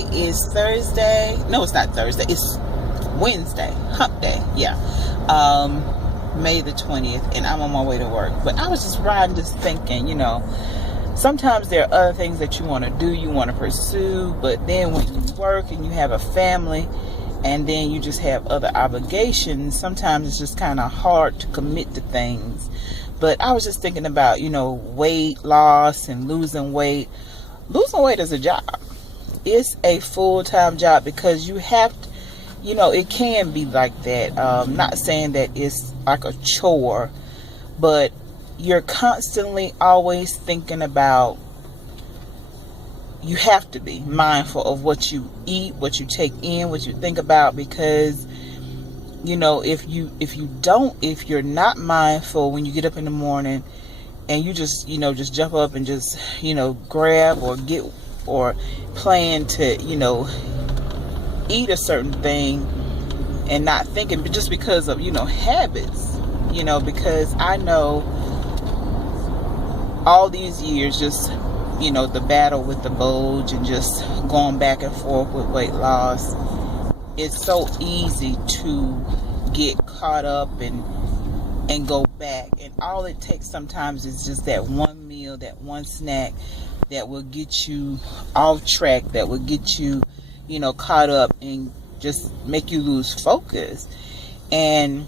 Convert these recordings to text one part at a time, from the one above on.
It is Thursday. No, it's not Thursday. It's Wednesday. Hump day. Yeah. May the 20th, and I'm on my way to work. But I was just riding, just thinking, sometimes there are other things that you want to do, you want to pursue, but then when you work and you have a family, and then you just have other obligations, sometimes it's just kind of hard to commit to things. But I was just thinking about, weight loss and losing weight. Losing weight is a job. It's a full-time job because you have to, it can be like that. Not saying that it's like a chore, but you're constantly always thinking about, you have to be mindful of what you eat, what you take in, what you think about, because if you're not mindful when you get up in the morning and you just jump up and just grab or get or plan to eat a certain thing and not thinking, but just because of habits, because I know all these years, just the battle with the bulge and just going back and forth with weight loss, it's so easy to get caught up and go back, and all it takes sometimes is just that one meal, that one snack that will get you off track, that will get you caught up and just make you lose focus. And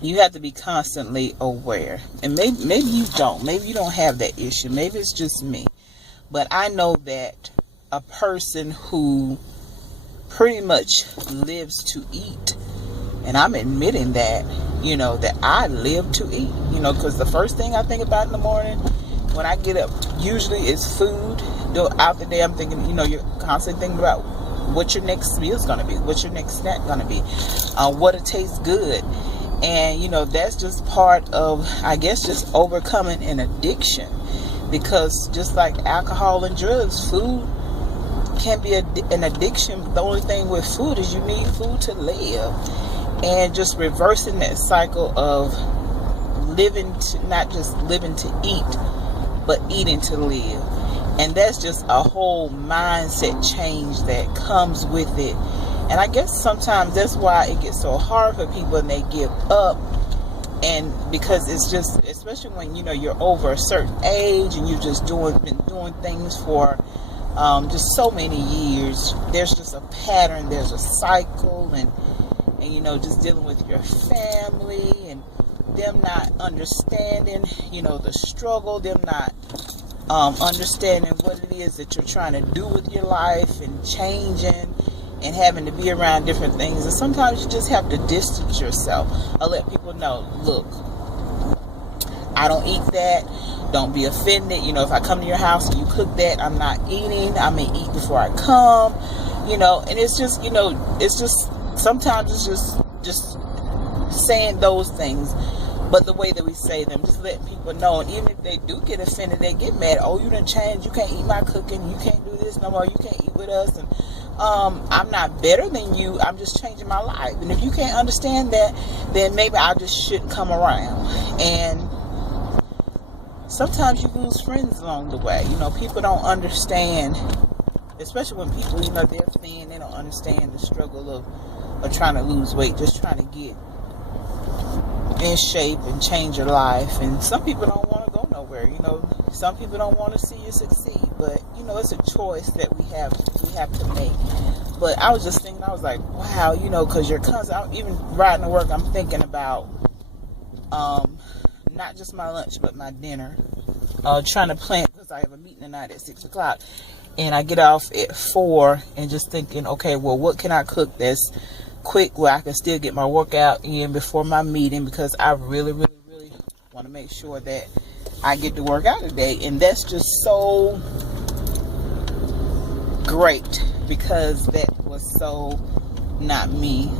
you have to be constantly aware. And maybe you don't have that issue, maybe it's just me, but I know that a person who pretty much lives to eat, and I'm admitting that, that I live to eat, because the first thing I think about in the morning when I get up usually is food. Throughout the day I'm thinking, you're constantly thinking about what your next meal is going to be, what's your next snack going to be, what it tastes good. And that's just part of, I guess, just overcoming an addiction, because just like alcohol and drugs, food can be an addiction. The only thing with food is you need food to live, and just reversing that cycle of not just living to eat, but eating to live. And that's just a whole mindset change that comes with it. And I guess sometimes that's why it gets so hard for people and they give up. And because it's just, especially when you're over a certain age and you've just been doing things for just so many years, there's just a pattern, there's a cycle, and just dealing with your family and them not understanding the struggle, them not understanding what it is that you're trying to do with your life, and changing and having to be around different things. And sometimes you just have to distance yourself or let people know, look, I don't eat that, don't be offended. If I come to your house and you cook that, I'm not eating. I may eat before I come, and it's just, it's just, sometimes it's just saying those things, but the way that we say them, just let people know. And even if they do get offended, they get mad. Oh, you done changed. You can't eat my cooking. You can't do this no more. You can't eat with us. And I'm not better than you. I'm just changing my life. And if you can't understand that, then maybe I just shouldn't come around. And sometimes you lose friends along the way. People don't understand, especially when people, they're thin. They don't understand the struggle of trying to lose weight, just trying to get in shape and change your life. And some people don't want to go nowhere. Some people don't want to see you succeed, but it's a choice that we have to make. But I was just thinking, I was like, wow, because you're constantly, even riding to work, I'm thinking about not just my lunch but my dinner, trying to plan, because I have a meeting tonight at 6 o'clock and I get off at 4, and just thinking, okay, well, what can I cook that's quick where I can still get my workout in before my meeting, because I really, really, really want to make sure that I get to work out today. And that's just so great, because that was so not me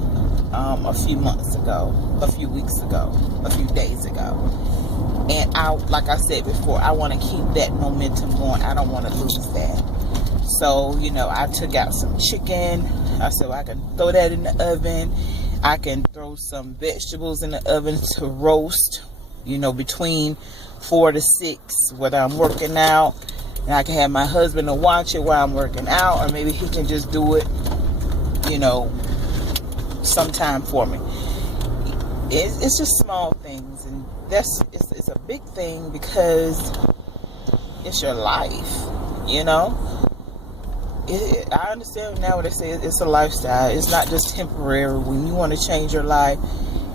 a few months ago, a few weeks ago, a few days ago. And like I said before, I want to keep that momentum going. I don't want to lose that. So, I took out some chicken. I said, well, I can throw that in the oven. I can throw some vegetables in the oven to roast, between 4 to 6, whether I'm working out, and I can have my husband to watch it while I'm working out, or maybe he can just do it, you know, sometime for me. It's just small things, and it's a big thing because it's your life, you know. I understand now what they say. It's a lifestyle. It's not just temporary. When you want to change your life,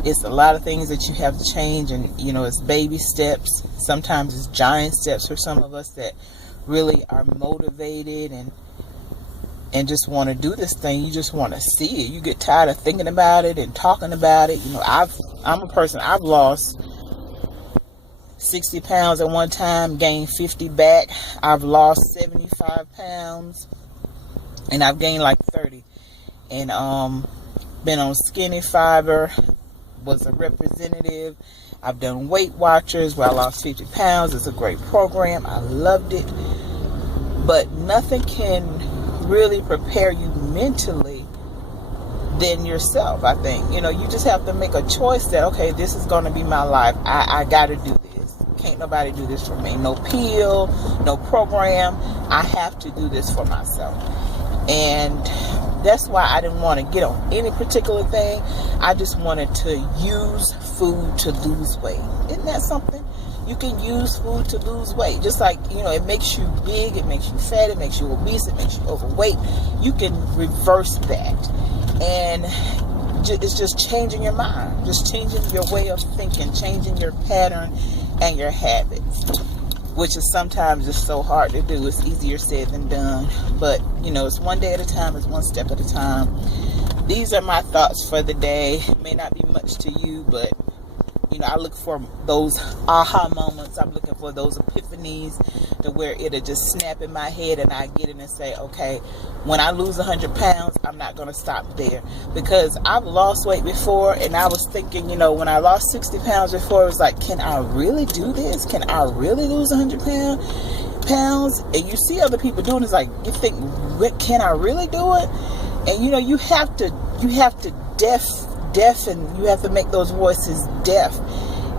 it's a lot of things that you have to change, and you know, it's baby steps. Sometimes it's giant steps for some of us that really are motivated and just want to do this thing. You just want to see it. You get tired of thinking about it and talking about it. You know, I'm a person, I've lost 60 pounds at one time, gained 50 back. I've lost 75 pounds and I've gained like 30. And been on Skinny Fiber, was a representative. I've done Weight Watchers where I lost 50 pounds. It's a great program. I loved it. But nothing can really prepare you mentally than yourself, I think. You know, you just have to make a choice that, okay, this is going to be my life. I got to do this. Can't nobody do this for me. No pill, no program. I have to do this for myself. And that's why I didn't want to get on any particular thing. I just wanted to use food to lose weight. Isn't that something? You can use food to lose weight. Just like, you know, it makes you big, it makes you fat, it makes you obese, it makes you overweight. You can reverse that. And it's just changing your mind, just changing your way of thinking, changing your pattern and your habits, which is sometimes just so hard to do. It's easier said than done. But, you know, it's one day at a time, it's one step at a time. These are my thoughts for the day. It may not be much to you, but you know, I look for those aha moments. I'm looking for those epiphanies to where it'll just snap in my head and I get it and say, okay, when I lose 100 pounds, I'm not going to stop there. Because I've lost weight before, and I was thinking, you know, when I lost 60 pounds before, it was like, can I really do this? Can I really lose 100 pounds? And you see other people doing it, it's like, you think, can I really do it? And you know, you have to deafen, you have to make those voices deaf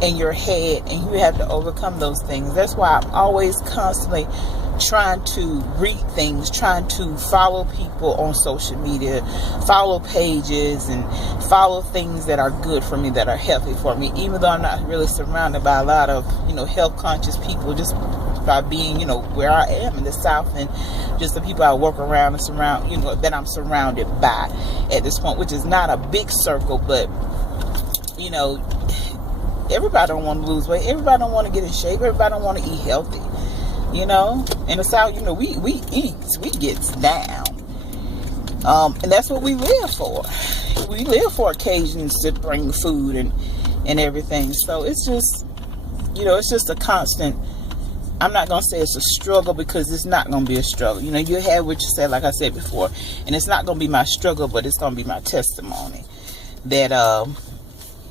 in your head, and you have to overcome those things. That's why I'm always constantly trying to read things, trying to follow people on social media, follow pages, and follow things that are good for me, that are healthy for me, even though I'm not really surrounded by a lot of, you know, health conscious people, just by being, you know, where I am in the South, and just the people I work around and surround, you know, that I'm surrounded by at this point, which is not a big circle, but you know, everybody don't want to lose weight, everybody don't want to get in shape, everybody don't want to eat healthy, you know. In the South, you know, we eat, we get down, and that's what we live for. We live for occasions to bring food and everything. So it's just, you know, it's just a constant. I'm not going to say it's a struggle, because it's not going to be a struggle. You know, you have what you said, like I said before, and it's not going to be my struggle, but it's going to be my testimony that,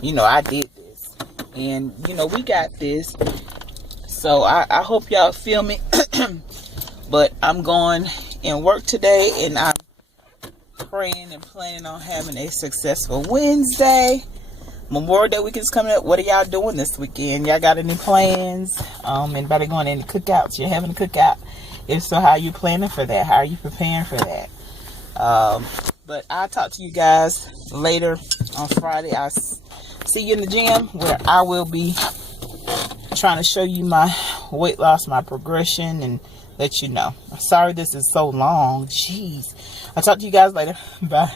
you know, I did this, and, you know, we got this. So I hope y'all feel me, but I'm going in work today, and I'm praying and planning on having a successful Wednesday. Memorial Day weekend is coming up. What are y'all doing this weekend? Y'all got any plans? Anybody going to any cookouts? You're having a cookout? If so, how are you planning for that? How are you preparing for that? But I'll talk to you guys later on Friday. I'll see you in the gym, where I will be trying to show you my weight loss, my progression, and let you know. I'm sorry this is so long. Jeez. I'll talk to you guys later. Bye.